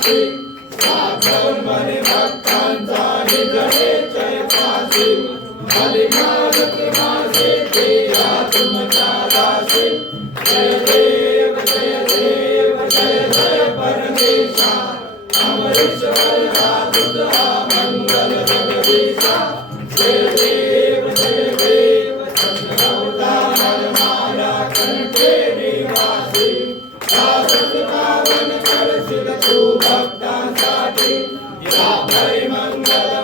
वासी साधन बने भक्तांचा निजळे जय पासी भली मारुती मासे तेरा तुमचा दासी जय देव जय देव जय जय परमेशा अमरेश्वर तुझा मंगल जगदीशा जय देव सतगौदामर माला कंठे निवासी दासच पावन करशील तू भक्तांसाठी या हरी मंगल